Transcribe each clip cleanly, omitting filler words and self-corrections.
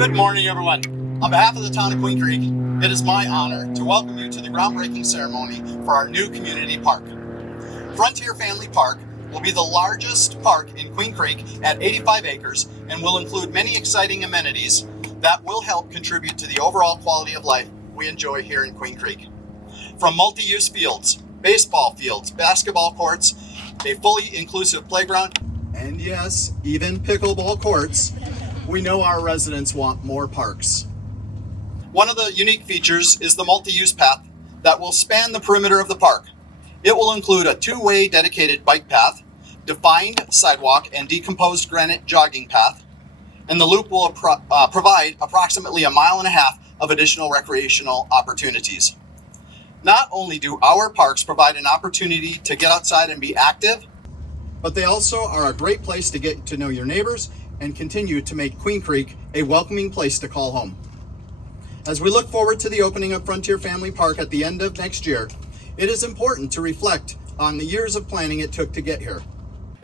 Good morning, everyone. On behalf of the town of Queen Creek, it is my honor to welcome you to the groundbreaking ceremony for our new community park. Frontier Family Park will be the largest park in Queen Creek at 85 acres and will include many exciting amenities that will help contribute to the overall quality of life we enjoy here in Queen Creek. From multi-use fields, baseball fields, basketball courts, a fully inclusive playground, and yes, even pickleball courts, we know our residents want more parks. One of the unique features is the multi-use path that will span the perimeter of the park. It will include a two-way dedicated bike path, defined sidewalk and decomposed granite jogging path, and the loop will provide approximately 1.5 miles of additional recreational opportunities. Not only do our parks provide an opportunity to get outside and be active, but they also are a great place to get to know your neighbors and continue to make Queen Creek a welcoming place to call home. As we look forward to the opening of Frontier Family Park at the end of next year, it is important to reflect on the years of planning it took to get here.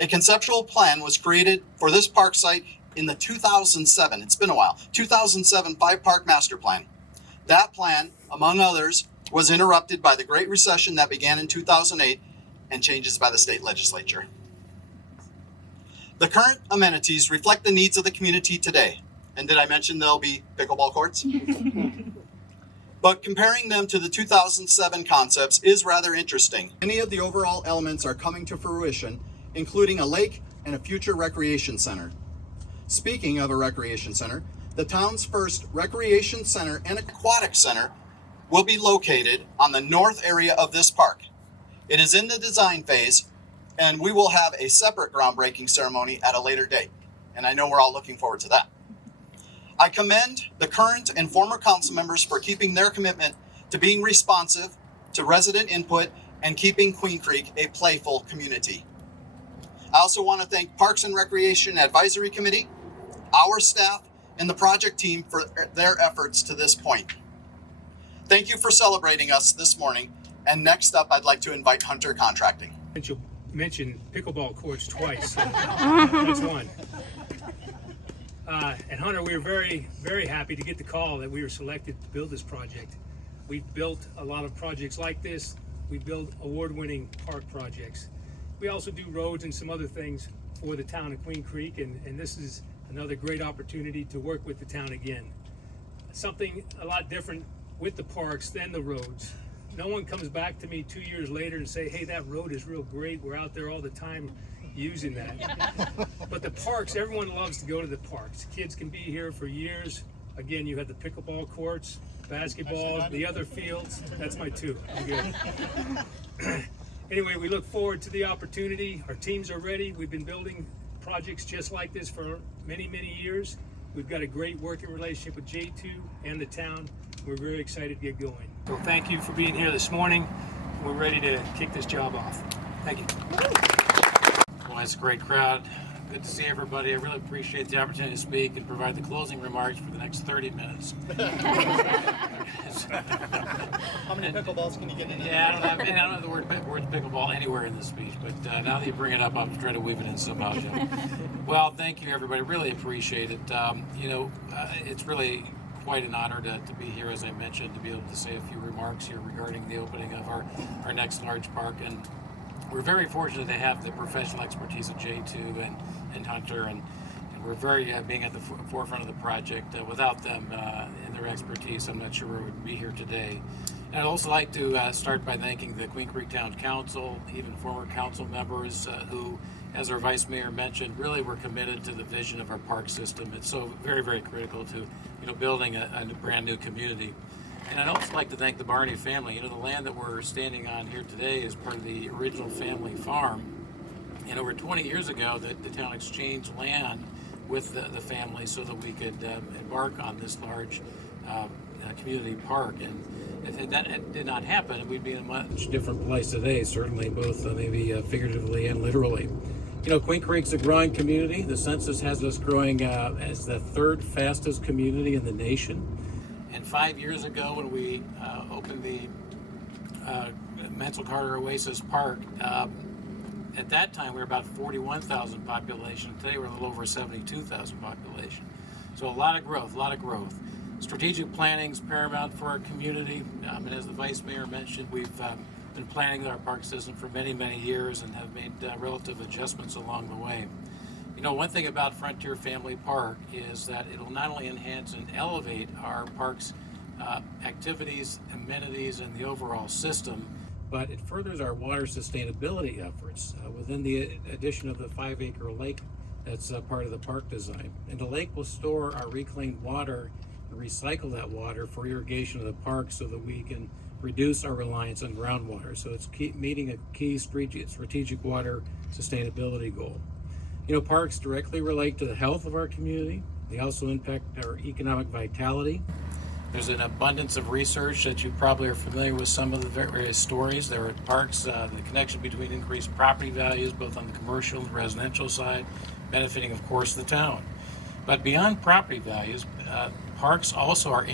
A conceptual plan was created for this park site in the 2007, it's been a while, 2007 5-park master plan. That plan, among others, was interrupted by the Great Recession that began in 2008 and changes by the state legislature. The current amenities reflect the needs of the community today. And did I mention there'll be pickleball courts? But comparing them to the 2007 concepts is rather interesting. Many of the overall elements are coming to fruition, including a lake and a future recreation center. Speaking of a recreation center, the town's first recreation center and aquatic center will be located on the north area of this park. It is in the design phase, and we will have a separate groundbreaking ceremony at a later date. And I know we're all looking forward to that. I commend the current and former council members for keeping their commitment to being responsive to resident input and keeping Queen Creek a playful community. I also want to thank Parks and Recreation Advisory Committee, our staff, and the project team for their efforts to this point. Thank you for celebrating us this morning. And next up, I'd like to invite Hunter Contracting. You mentioned pickleball courts twice, so that's one. And Hunter, we were very, very happy to get the call that we were selected to build this project. We've built a lot of projects like this. We build award-winning park projects. We also do roads and some other things for the town of Queen Creek, and this is another great opportunity to work with the town again. Something a lot different with the parks than the roads. No one comes back to me 2 years later and say, hey, that road is real great. We're out there all the time using that. But the parks, everyone loves to go to the parks. Kids can be here for years. Again, you have the pickleball courts, basketball, the other fields. That's my two. I'm good. Anyway, we look forward to the opportunity. Our teams are ready. We've been building projects just like this for many, many years. We've got a great working relationship with J2 and the town. We're very excited to get going. So thank you for being here this morning. We're ready to kick this job off. Thank you. Well, it's a great crowd. Good to see everybody. I really appreciate the opportunity to speak and provide the closing remarks for the next 30 minutes. How many pickleballs can you get in? Yeah, I don't know the word pickleball anywhere in this speech, but now that you bring it up, I'll try to weave it in somehow, Joe. Well, thank you, everybody. Really appreciate it. It's really quite an honor to be here, as I mentioned, to be able to say a few remarks here regarding the opening of our next large park. And we're very fortunate to have the professional expertise of J2 and Hunter, and we're very being at the forefront of the project. Without them and their expertise, I'm not sure we would be here today. And I'd also like to start by thanking the Queen Creek Town Council, even former council members who, as our Vice Mayor mentioned, really were committed to the vision of our park system. It's so very, very critical to building a brand new community. And I'd also like to thank the Barney family. The land that we're standing on here today is part of the original family farm. And over 20 years ago, the town exchanged land with the family so that we could embark on this large community park. And if that did not happen, we'd be in a much different place today, certainly both maybe figuratively and literally. Queen Creek's a growing community. The census has us growing as the third fastest community in the nation. And 5 years ago, when we opened the Mental Carter Oasis Park, at that time we were about 41,000 population. Today we're a little over 72,000 population. So a lot of growth. Strategic planning is paramount for our community. And as the Vice Mayor mentioned, we've been planning our park system for many, many years and have made relative adjustments along the way. You know, one thing about Frontier Family Park is that it'll not only enhance and elevate our park's activities, amenities, and the overall system, but it furthers our water sustainability efforts within the addition of the 5-acre lake that's part of the park design. And the lake will store our reclaimed water and recycle that water for irrigation of the park so that we can reduce our reliance on groundwater. So it's meeting a key strategic water sustainability goal. You know, parks directly relate to the health of our community. They also impact our economic vitality. There's an abundance of research that you probably are familiar with some of the various stories. There are parks, the connection between increased property values, both on the commercial and residential side, benefiting, of course, the town. But beyond property values, parks also are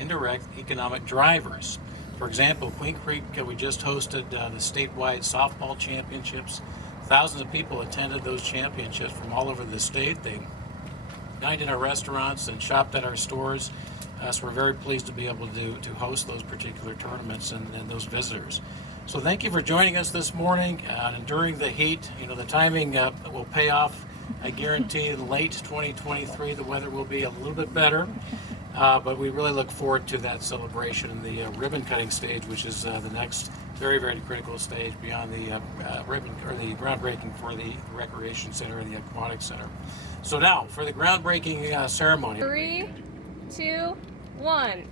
indirect economic drivers. For example, Queen Creek, we just hosted the statewide softball championships. Thousands of people attended those championships from all over the state. They dined in our restaurants and shopped at our stores. So we're very pleased to be able to host those particular tournaments and those visitors. So thank you for joining us this morning. And during the heat, you know, the timing will pay off. I guarantee in late 2023 the weather will be a little bit better. But we really look forward to that celebration and the ribbon cutting stage, which is the next very, very critical stage beyond the ribbon or the groundbreaking for the recreation center and the aquatic center. So now for the groundbreaking ceremony. 3, 2, 1.